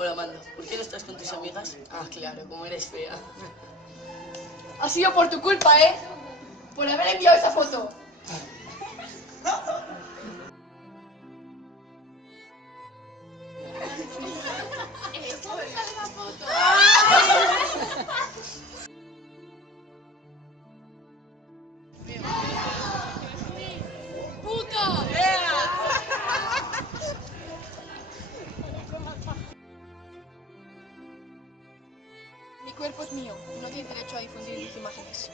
Hola, Amanda. ¿Por qué no estás con tus amigas? Ah, claro, como eres fea. Ha sido por tu culpa, ¿eh? Por haber enviado esa foto. ¡Puta! Mi cuerpo es mío. No tienes derecho a difundir mis imágenes.